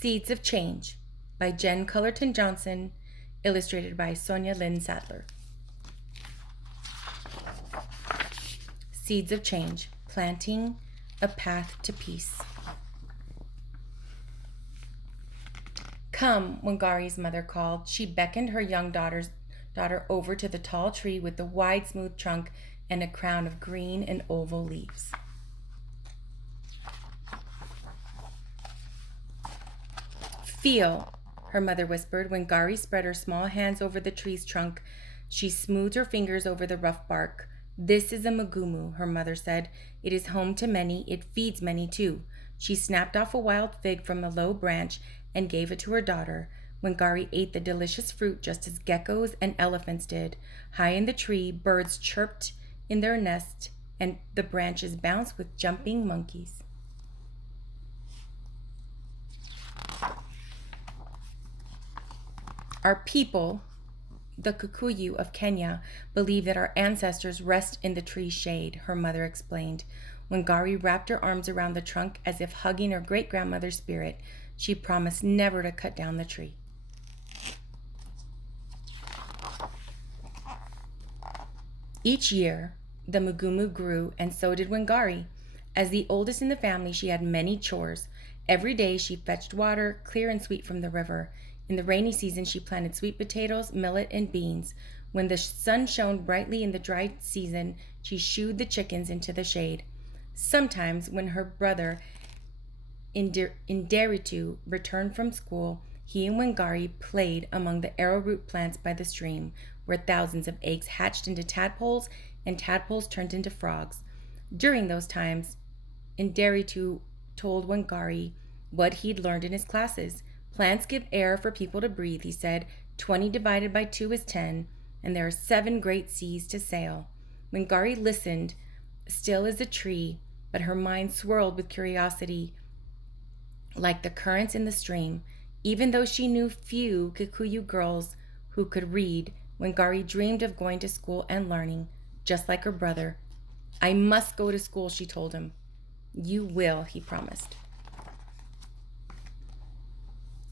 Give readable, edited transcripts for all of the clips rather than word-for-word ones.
Seeds of Change by Jen Cullerton Johnson, illustrated by Sonia Lynn Sadler. Seeds of Change, planting a path to peace. Come, Wangari's mother called. She beckoned her young daughter over to the tall tree with the wide, smooth trunk and a crown of green and oval leaves. Feel, her mother whispered. Wangari spread her small hands over the tree's trunk. She smoothed her fingers over the rough bark. This is a mugumu, her mother said. It is home to many. It feeds many too. She snapped off a wild fig from a low branch and gave it to her daughter. Wangari ate the delicious fruit just as geckos and elephants did. High in the tree, birds chirped in their nest, and the branches bounced with jumping monkeys. Our people, the Kikuyu of Kenya, believe that our ancestors rest in the tree's shade, her mother explained. Wangari wrapped her arms around the trunk as if hugging her great-grandmother's spirit. She promised never to cut down the tree. Each year, the mugumu grew, and so did Wangari. As the oldest in the family, she had many chores. Every day, she fetched water, clear and sweet, from the river. In the rainy season, she planted sweet potatoes, millet, and beans. When the sun shone brightly in the dry season, she shooed the chickens into the shade. Sometimes, when her brother Inderitu returned from school, he and Wangari played among the arrowroot plants by the stream, where thousands of eggs hatched into tadpoles and tadpoles turned into frogs. During those times, Inderitu told Wangari what he'd learned in his classes. Plants give air for people to breathe, he said. 20 divided by 2 is 10, and there are 7 great seas to sail. Wangari listened, still as a tree, but her mind swirled with curiosity like the currents in the stream. Even though she knew few Kikuyu girls who could read, Wangari dreamed of going to school and learning, just like her brother. I must go to school, she told him. You will, he promised.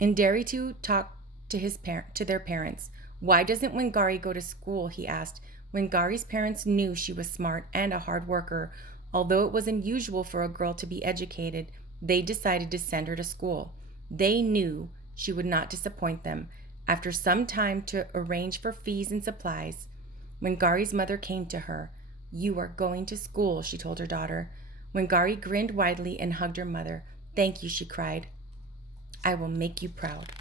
Inderitu talked to their parents. Why doesn't Wangari go to school, he asked. Wangari's parents knew she was smart and a hard worker. Although it was unusual for a girl to be educated, they decided to send her to school. They knew she would not disappoint them. After some time to arrange for fees and supplies, Wangari's mother came to her. You are going to school, she told her daughter. Wangari grinned widely and hugged her mother. Thank you, she cried. I will make you proud.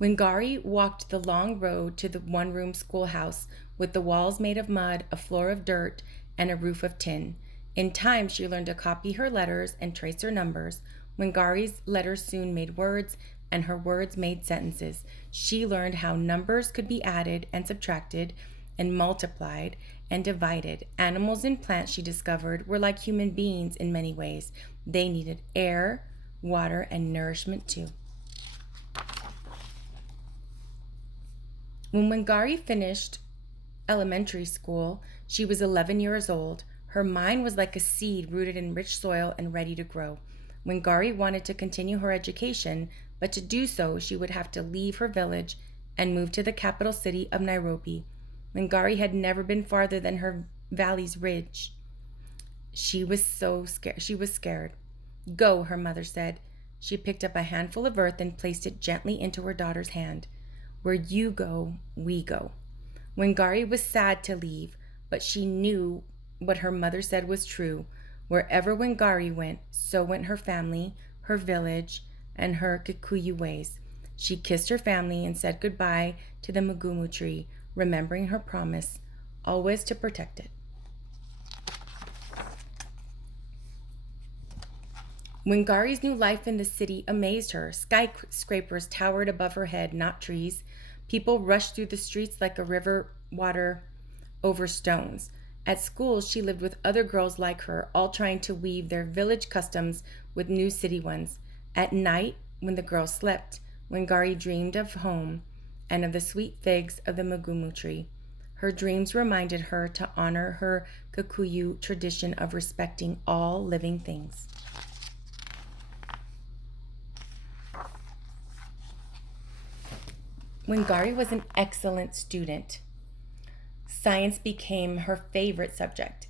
Wangari walked the long road to the one-room schoolhouse with the walls made of mud, a floor of dirt, and a roof of tin. In time, she learned to copy her letters and trace her numbers. Wangari's letters soon made words, and her words made sentences. She learned how numbers could be added and subtracted and multiplied and divided. Animals and plants, she discovered, were like human beings in many ways. They needed air, water, and nourishment too. When Wangari finished elementary school, she was 11 years old. Her mind was like a seed rooted in rich soil and ready to grow. Wangari wanted to continue her education, but to do so, she would have to leave her village and move to the capital city of Nairobi. Wangari had never been farther than her valley's ridge. She was scared. Go, her mother said. She picked up a handful of earth and placed it gently into her daughter's hand. Where you go, we go. Wangari was sad to leave, but she knew what her mother said was true. Wherever Wangari went, so went her family, her village, and her Kikuyu ways. She kissed her family and said goodbye to the mugumu tree, remembering her promise, always to protect it. Wangari's new life in the city amazed her. Skyscrapers towered above her head, not trees. People rushed through the streets like a river water over stones. At school, she lived with other girls like her, all trying to weave their village customs with new city ones. At night, when the girls slept, Wangari dreamed of home and of the sweet figs of the mugumu tree. Her dreams reminded her to honor her Kikuyu tradition of respecting all living things. Wangari was an excellent student. Science became her favorite subject.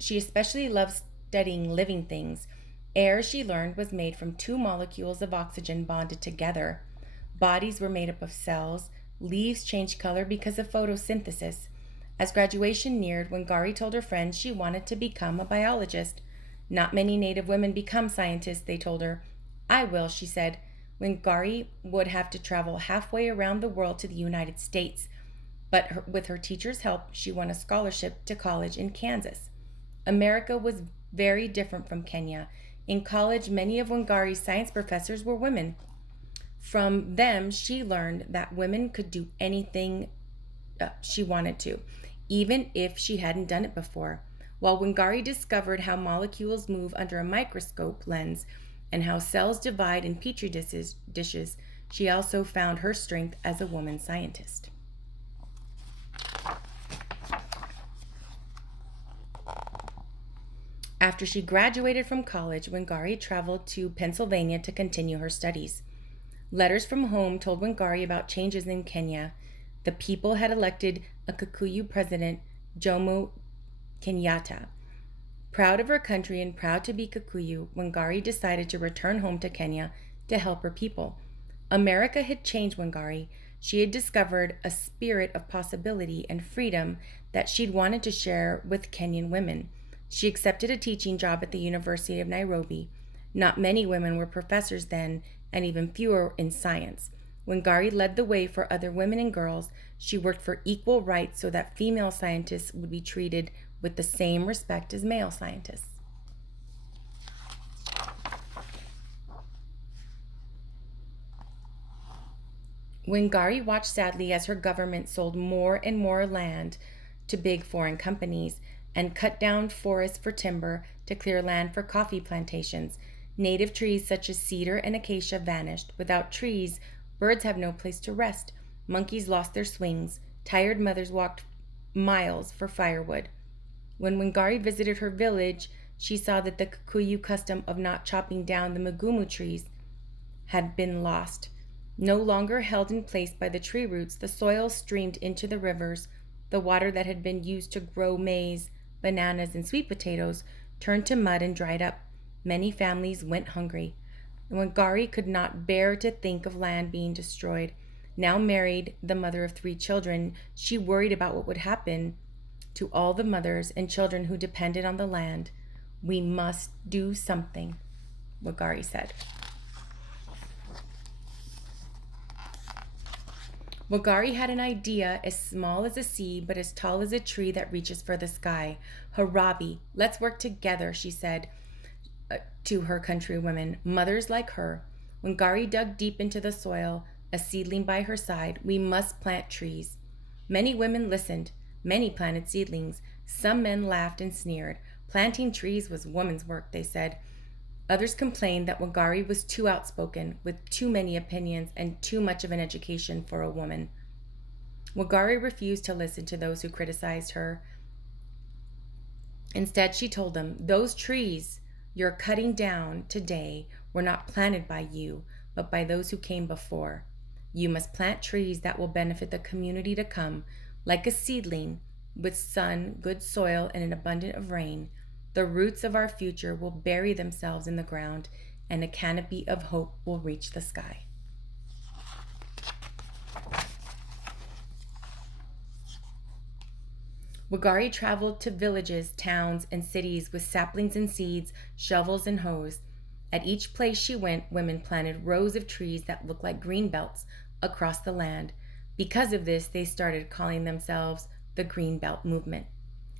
She especially loved studying living things. Air, she learned, was made from two molecules of oxygen bonded together. Bodies were made up of cells. Leaves changed color because of photosynthesis. As graduation neared, Wangari told her friends she wanted to become a biologist. Not many Native women become scientists, they told her. I will, she said. Wangari would have to travel halfway around the world to the United States. But with her teacher's help, she won a scholarship to college in Kansas. America was very different from Kenya. In college, many of Wangari's science professors were women. From them, she learned that women could do anything she wanted to, even if she hadn't done it before. While Wangari discovered how molecules move under a microscope lens and how cells divide in petri dishes, she also found her strength as a woman scientist. After she graduated from college, Wangari traveled to Pennsylvania to continue her studies. Letters from home told Wangari about changes in Kenya. The people had elected a Kikuyu president, Jomo Kenyatta. Proud of her country and proud to be Kikuyu, Wangari decided to return home to Kenya to help her people. America had changed Wangari. She had discovered a spirit of possibility and freedom that she'd wanted to share with Kenyan women. She accepted a teaching job at the University of Nairobi. Not many women were professors then, and even fewer in science. Wangari led the way for other women and girls. She worked for equal rights so that female scientists would be treated with the same respect as male scientists. Wangari watched sadly as her government sold more and more land to big foreign companies and cut down forests for timber to clear land for coffee plantations. Native trees such as cedar and acacia vanished. Without trees, birds have no place to rest. Monkeys lost their swings. Tired mothers walked miles for firewood. When Wangari visited her village, she saw that the Kikuyu custom of not chopping down the mugumu trees had been lost. No longer held in place by the tree roots, the soil streamed into the rivers. The water that had been used to grow maize, bananas, and sweet potatoes turned to mud and dried up. Many families went hungry. Wangari could not bear to think of land being destroyed. Now married, the mother of 3 children, she worried about what would happen to all the mothers and children who depended on the land. We must do something, Wangari said. Wangari had an idea as small as a seed but as tall as a tree that reaches for the sky. Harabi, let's work together, she said to her countrywomen, mothers like her. Wangari dug deep into the soil, a seedling by her side. We must plant trees. Many women listened. Many planted seedlings. Some men laughed and sneered. Planting trees was woman's work, they said. Others complained that Wangari was too outspoken, with too many opinions and too much of an education for a woman. Wangari refused to listen to those who criticized her. Instead, she told them, those trees you're cutting down today were not planted by you, but by those who came before. You must plant trees that will benefit the community to come, like a seedling, with sun, good soil, and an abundance of rain. The roots of our future will bury themselves in the ground, and a canopy of hope will reach the sky. Wangari traveled to villages, towns, and cities with saplings and seeds, shovels and hoes. At each place she went, women planted rows of trees that looked like green belts across the land. Because of this, they started calling themselves the Green Belt Movement.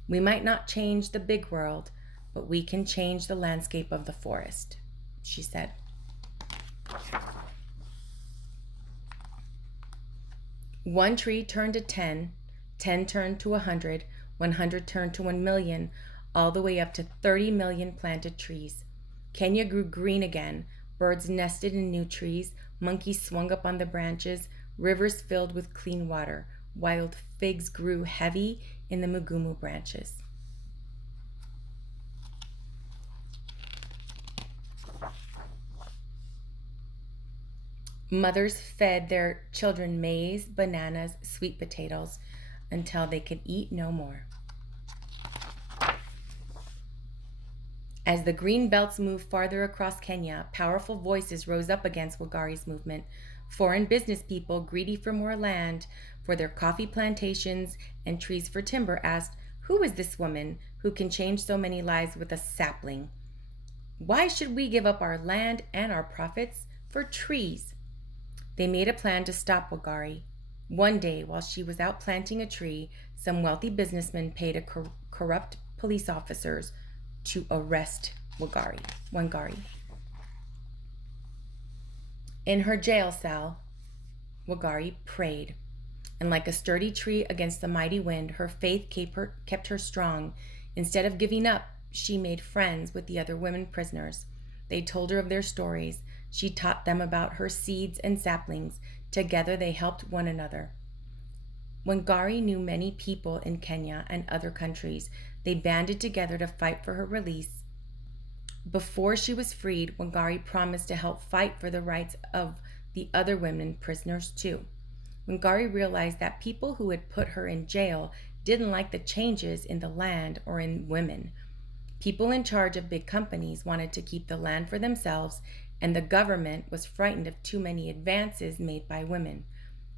We might not change the big world, but we can change the landscape of the forest, she said. One tree turned to 10, 10 turned to 100, 100 turned to 1 million, all the way up to 30 million planted trees. Kenya grew green again. Birds nested in new trees. Monkeys swung up on the branches. Rivers filled with clean water. Wild figs grew heavy in the mugumu branches. Mothers fed their children maize, bananas, sweet potatoes until they could eat no more. As the green belts moved farther across Kenya, powerful voices rose up against Wangari's movement. Foreign business people, greedy for more land for their coffee plantations and trees for timber, asked, "Who is this woman who can change so many lives with a sapling? Why should we give up our land and our profits for trees?" They made a plan to stop Wangari. One day, while she was out planting a tree, some wealthy businessmen paid corrupt police officers to arrest Wangari. In her jail cell, Wangari prayed, and like a sturdy tree against the mighty wind, her faith kept her strong. Instead of giving up, she made friends with the other women prisoners. They told her of their stories. She taught them about her seeds and saplings. Together they helped one another. Wangari knew many people in Kenya and other countries. They banded together to fight for her release. Before she was freed, Wangari promised to help fight for the rights of the other women prisoners too. Wangari realized that people who had put her in jail didn't like the changes in the land or in women. People in charge of big companies wanted to keep the land for themselves, and the government was frightened of too many advances made by women.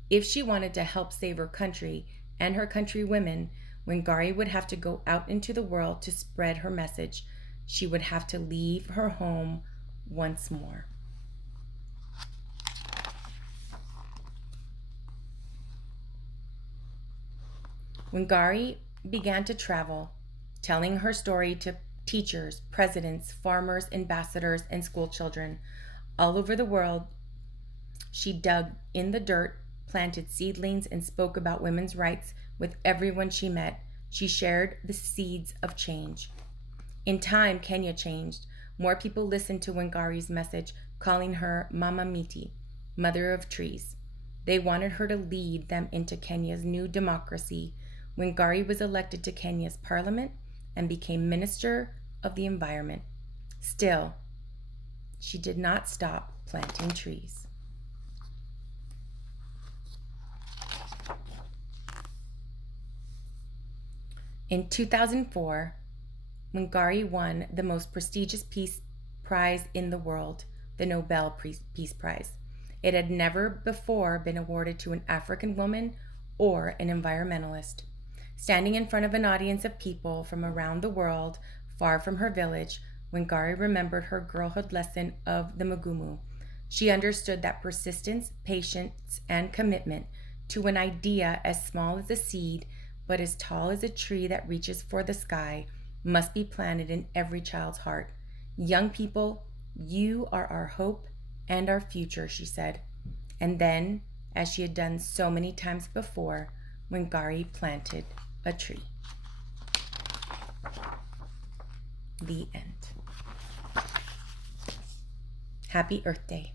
If she wanted to help save her country and her countrywomen, Wangari would have to go out into the world to spread her message. She would have to leave her home once more. Wangari began to travel, telling her story to teachers, presidents, farmers, ambassadors, and school children all over the world. She dug in the dirt, planted seedlings, and spoke about women's rights with everyone she met. She shared the seeds of change. In time, Kenya changed. More people listened to Wangari's message, calling her Mama Miti, Mother of Trees. They wanted her to lead them into Kenya's new democracy. Wangari was elected to Kenya's parliament and became Minister of the Environment. Still, she did not stop planting trees. In 2004, Wangari won the most prestigious peace prize in the world, the Nobel Peace Prize. It had never before been awarded to an African woman or an environmentalist. Standing in front of an audience of people from around the world, far from her village, Wangari remembered her girlhood lesson of the Mugumu. She understood that persistence, patience, and commitment to an idea as small as a seed but as tall as a tree that reaches for the sky must be planted in every child's heart. Young people, you are our hope and our future, she said. And then, as she had done so many times before, Wangari planted a tree. The end. Happy Earth Day.